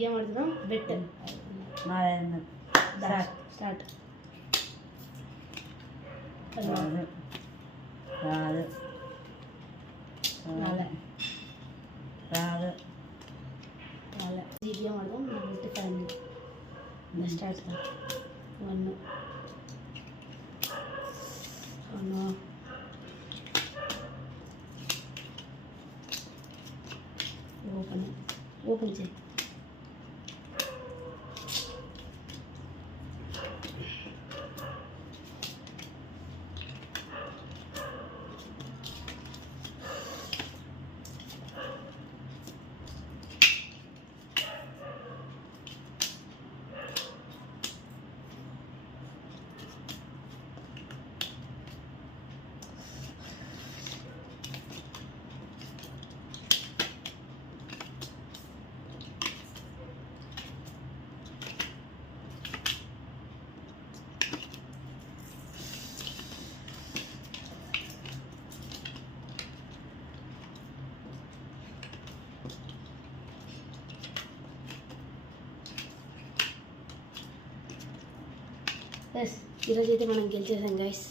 Game ఆడుతున్నాం. Bet start. రాదు రాదు రాలే రాదు రాలే. ఈ గేమ్ ఆడదాం. నా బెట్ ఫ్యామిలీ. స్టార్ట్. 1 అవును. ఓపెన్ చేయి. ఎస్, ఈరోజు అయితే మనం గెలిచేసాం గైస్.